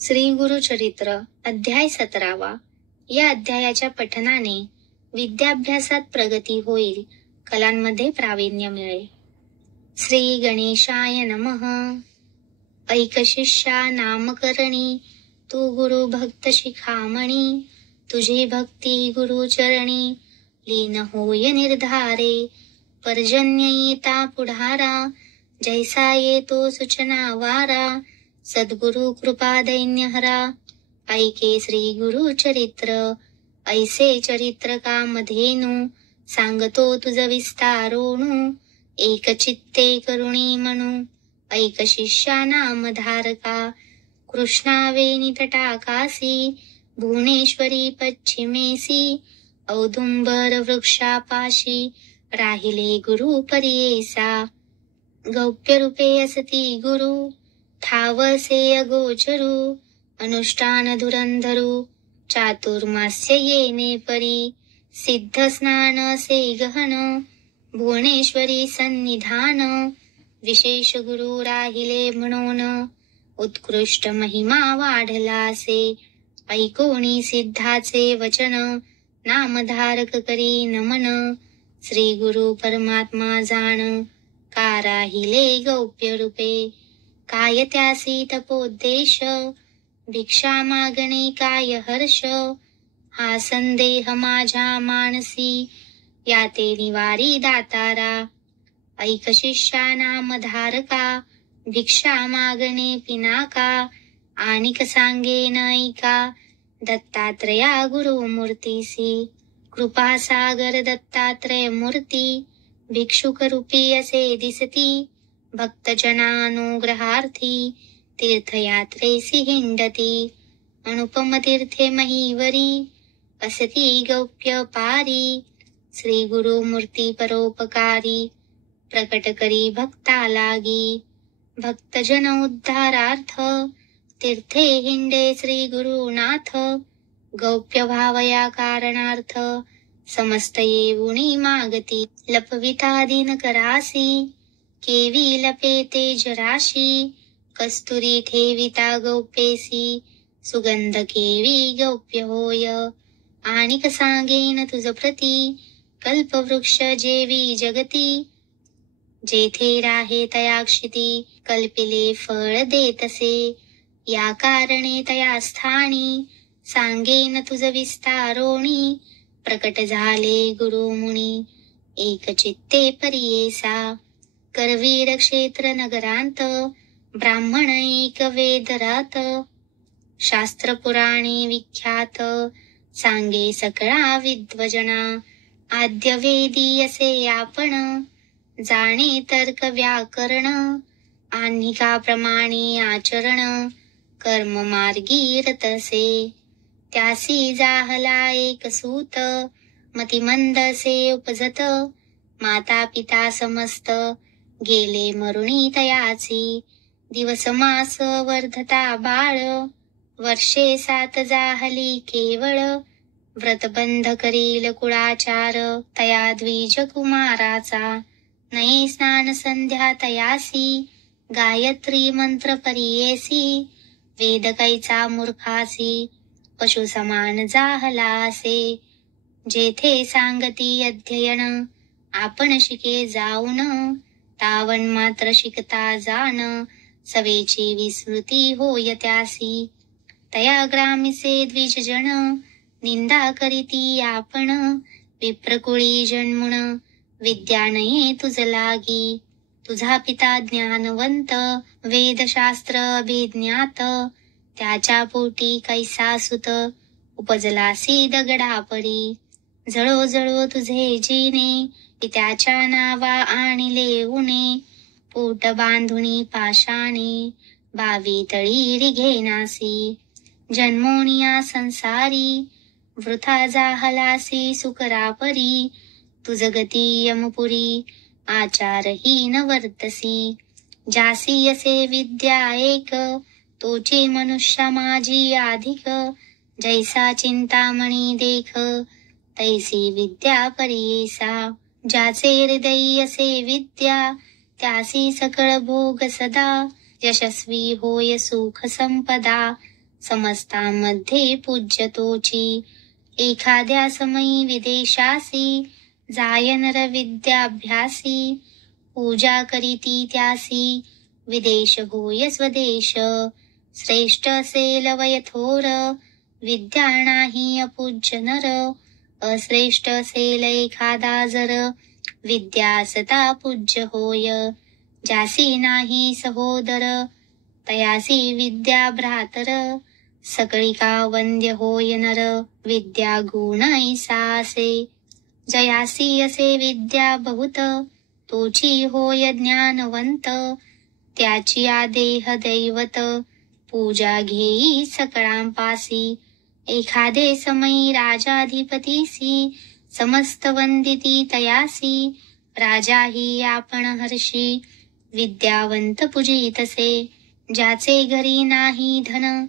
श्री गुरुचरित्र अध्याय 17वा. या अध्यायाच्या पठनाने विद्याभ्यासात प्रगती होईल, कलांमध्ये प्रावीण्य मिळेल. श्री गणेशाय नमः. ऐक शिष्या नामकरणी, तू गुरु भक्त शिखामणी. तुझी भक्ती गुरुचरणी, लीन होय निर्धारे. पर्जन्य येता पुढारा, जैसा येतो सूचना वारा. सद्गुरु कृपा दैन्यहरा, ऐके श्री गुरु चरित्र. ऐसे चरित्र कामधेनु, सांगतो तुझ विस्तारोणू. एक चित्ते करुणी म्हणू, ऐक शिष्या नामधारका. कृष्णावेणी तटाकासी, भुवनेश्वरी पश्चिमेसी. औदुंबर वृक्षापाशी, राहिले गुरु परियेसा. गौप्य रूपे असती गुरु, ठावसे अगोचरू. अनुष्ठान धुरंधरू, चातुर्मास्य येणे परी. सिद्ध स्नान से गहन, भुवनेश्वरी सन्निधान. विशेष गुरु राहिले म्हणून, उत्कृष्ट महिमा वाढलासे. ऐकोणी सिद्धाचे वचन, नामधारक करी नमन. श्री गुरु परमात्मा जाण, का राहिले गौप्य रूपे. काय त्यासी तपोद्देश, भिक्षा मागणे काय हर्ष. हा संदेह माझ्या मानसी, याते निवारी दातारा. ऐक शिष्या नामधारका, भिक्षा मागणे पिनाका. आणिक सांगेन ऐका, दत्तात्रया गुरुमूर्तीसी. कृपा सागर दत्तात्रय मूर्ती, भिक्षुक रूपी असे दिसती. भक्तजनानुग्रहार्थी, तीर्थयात्रेसी हिंडती. अनुपम तीर्थे महीवरी, असती गौप्य पारी. श्री गुरु मूर्ती परोपकारी, प्रकट करी भक्ता लागी. भक्तजन उद्धारार्थ, तीर्थे हिंडे श्री गुरुनाथ. गौप्य भावया कारणार्थ, समस्त येऊनी मागती. लपविता दिन करासी, केवी लपेते जराशी. कस्तुरी ठेविता गौप्येसी, सुगंध केवी गौप्य होय. आणिक सांगेन तुझ प्रती, कल्पवृक्ष जेवी जगती. जेथे राहे तया क्षिती, कल्पिले फळ देतसे. या कारणे तया स्थानी, सांगेन तुझ विस्तारोणी. प्रकट झाले गुरुमुनी, एक चित्ते परियेसा. करवीर क्षेत्र नगरांत, ब्राह्मण एक वेदरात. शास्त्र पुराणे विख्यात, सांगे सकळा विद्वजना. आद्य वेदी असे आपण, जाणे तर्क व्याकरण. आन्हिका प्रमाणे आचरण, कर्म मार्गी रतसे. त्यासी जाहला एक सूत, मतिमंद से उपजत. माता पिता समस्त, गेले मरुणी तयाची. दिवस मास वर्धता बाळ, वर्षे 7 जाहली केवळ. व्रतबंध करील कुळाचार, तया द्विज कुमाराचा. नये स्नान संध्या तयासी, गायत्री मंत्र परियेसी. वेद कैचा मूर्खासी, पशु समान जाहलासे. जेथे सांगती अध्ययन, आपण शिके जाऊन. तावन मात्र शिकता जाण, सवेची विस्मृती होय त्यासी. तया ग्रामीसे द्विजजन, निंदा करीती आपण. विप्रकुळी जन्मुन, विद्या नये तुझ लागी. तुझा पिता ज्ञानवंत, वेदशास्त्र अभिज्ञात. त्याच्या पोटी कैसा सुत, उपजलासी दगडा परी. जळो जळो तुझे जिने, त्याच्या नावा आणिले उणे. पोट बांधुनी पाशाने, बावी तळी रिघेनासी. जन्मोनिया संसारी, वृथा जाहलासी सुकरापरी. तुझ गती यमपुरी, आचारहीन वर्तसी. जासी असे विद्या एक, तोचे मनुष्य माझी अधिक. जैसा चिंतामणी देख, तैसी विद्या परियेसा. ज्याचे हृदय असे विद्या, त्यासी सकळ भोग सदा. यशस्वी होय सुख संपदा, समस्तांमध्ये पूज्य तोची. एखाद्या समयी विदेशासी जाय नर विद्याभ्यासी. पूजा करीती त्यासी विदेश होय स्वदेश. श्रेष्ठ असेल वय थोर विद्या नाही अपूज्य नर. अश्रेष्ठ असेल एखादा जर विद्या सता पूज्य होय. ज्यासी नाही सहोदर तयासी विद्या भ्रातर. सकळी का वंद्य होय नर विद्या गुण ऐसासे. जयासी असे विद्या बहुत तोची होय ज्ञानवंत. त्याची आदेह दैवत पूजा घेई सकळांपासी. एखादे समयी राजाधिपतीसी समस्त वंदिती तयासी. राजाही आपण हर्षी विद्यावंत पूजितसे. ज्याचे घरी नाही धन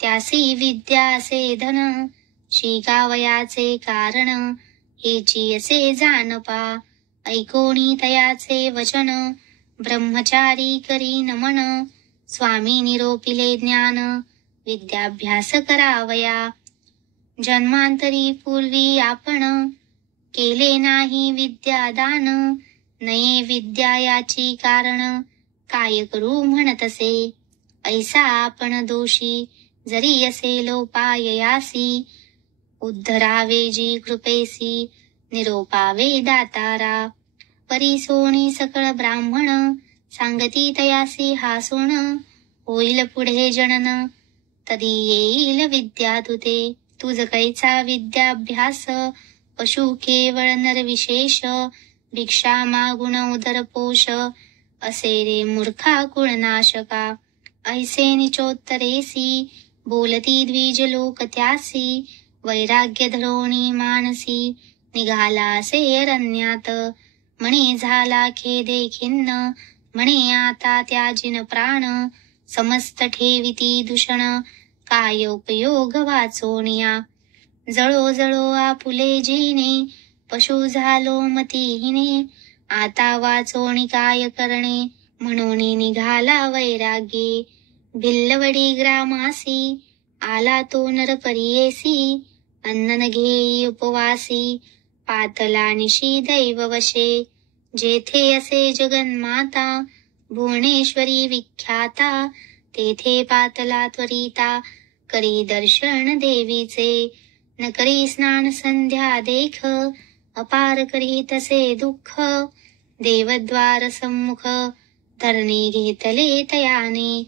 त्यासी विद्या असे धन. शिकावयाचे कारण हेची असे जानपा. ऐकोणी तयाचे वचन ब्रह्मचारी करी नमन. स्वामी निरोपिले ज्ञान विद्याभ्यास करावया. जन्मांतरी पूर्वी आपण केले नाही विद्यादान. नये विद्या याची कारण काय करू म्हणतसे. ऐसा आपण दोषी जरी असे लोपाययासी. उद्धरावे जी कृपेसी निरोपावे दातारा. परिसोणी सकळ ब्राह्मण सांगती तयासी हासोण. होईल पुढे जनन तदी येईल विद्या तुते. तुझ कैचा विद्याभ्यास पशु केवळ नरविशेष. भिक्षा मागुण उदरपोष असे रे मूर्खा कुळनाशका. ऐसे निचोत्तरेसी बोलती द्विज लोक त्यासी. वैराग्य धरोणी मानसी निघाला असे अरण्यात. म्हणे झाला खेदे खिन्न म्हणे आता त्याजिन प्राण. समस्त ठेविती दूषण काय उपयोग वाचोनिया. जळो जळो आपुले जीने पशु झालो मतीहीने. आता वाचोणी काय करणे म्हणून निघाला वैराग्ये. भिल्लवडी ग्रामासी आला तो नर परियेसी. अन्न न घेई उपवासी पातला निशी दैव वशे. जेथे असे जगन्माता भुवनेश्वरी विख्याता. तेथे पातला त्वरिता करी दर्शन देवीचे. न करी स्नान संध्या देख अपार करी तसे दुःख. देवद्वार सम्मुख धरणी घेतले तयाने.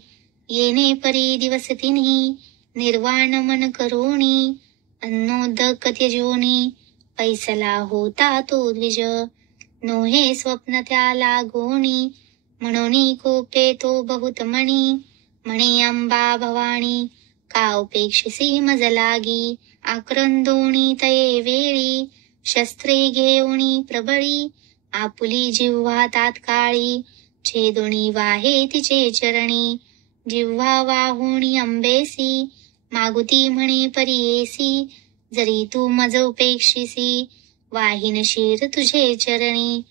येणे परी दिवस तिन्ही निर्वाण मन करोणी. अन्नोदक त्यजोनी पैसला होता तो द्विज. नोहे स्वप्न त्याला गोणी म्हणून कोपे तो बहुत मणी. म्हणे अंबा भवानी का उपेक्षिसी मज लागी. आक्रंदोणी तये वेळी शस्त्रे घेऊणी प्रबळी. आपुली जिव्हा तात्काळी छेदोणी वाहे तिचे चरणी. जिव्हा वाहुणी अंबेसी मागुती म्हणे परियेसी. जरी तू मज उपेक्षिसी वाहिन शिर तुझे चरणी.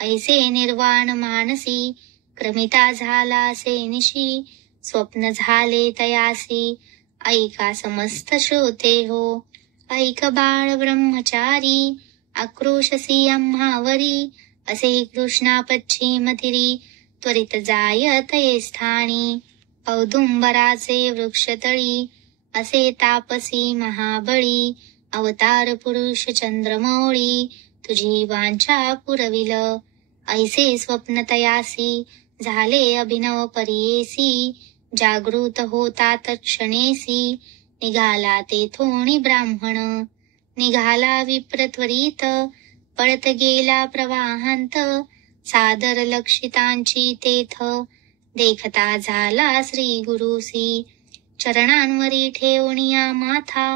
ऐसे निर्वाण मानसी क्रमिता झाला से निशी. स्वप्न झाले तयासी ऐका समस्त श्रोते हो. ऐक बाळ ब्रह्मचारी आक्रोशसी आम्हावरी. असे कृष्णा पश्चिमतिरी त्वरित जाय तये स्थानी. औदुंबराचे वृक्षतळी असे तापसी महाबळी. अवतार पुरुष चंद्रमौळी तुझी वांछा पुरविल. ऐसे स्वप्न तयासी झाले अभिनव परियेसी. जागृत होता तत्क्षणेसी निघाला तेथोणी ब्राह्मण. निघाला विप्र त्वरित पळत गेला प्रवाहांत. सादर लक्षितांची तेथ देखता झाला श्री गुरुसी. चरणांवरी ठेवणिया माथा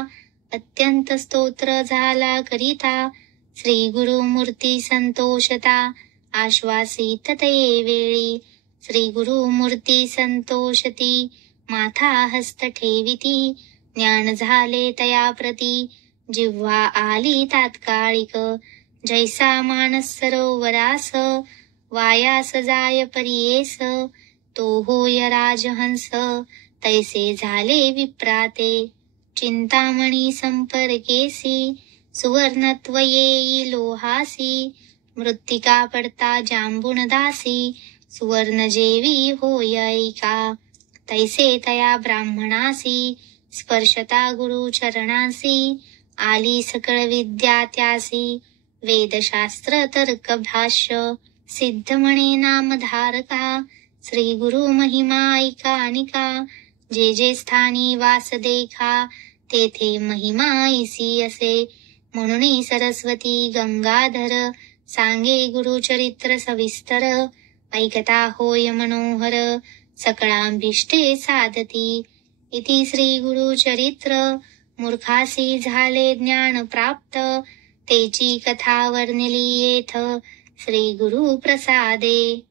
अत्यंत स्तोत्र झाला करिता. श्री गुरु मूर्ती संतोषता आश्वासित तये वेळी. श्री गुरु मूर्ती संतोषती माथा हस्त ठेविती. ज्ञान झाले तया प्रती जिव्हा आली तात्कालिक. जैसा मानस सरोवरास वायास जाय परियेस. तो होय राजहंस तैसे झाले विप्राते. चिंतामणी संपर्केसी सुवर्णत्व येई लोहासी. मृत्तिका पडता जांबुनदासी सुवर्ण जेवी होय ऐका. तैसे तया ब्राह्मणासी स्पर्शता गुरु चरणासी. आली सकळ विद्या त्यासी वेदशास्त्र तर्क भाष्य. सिद्ध म्हणे नामधारका श्री गुरु महिमा ऐकानिका. जे जे स्थानी वास देखा तेथे महिमा ऐसी असे. म्हणून सरस्वती गंगाधर सांगे गुरुचरित्र सविस्तर. ऐकता होय मनोहर सकळांभिष्टे साधती. इति श्री गुरुचरित्र. मूर्खासी झाले ज्ञान प्राप्त तेची कथा वर्णिली येथ श्री गुरु प्रसादे.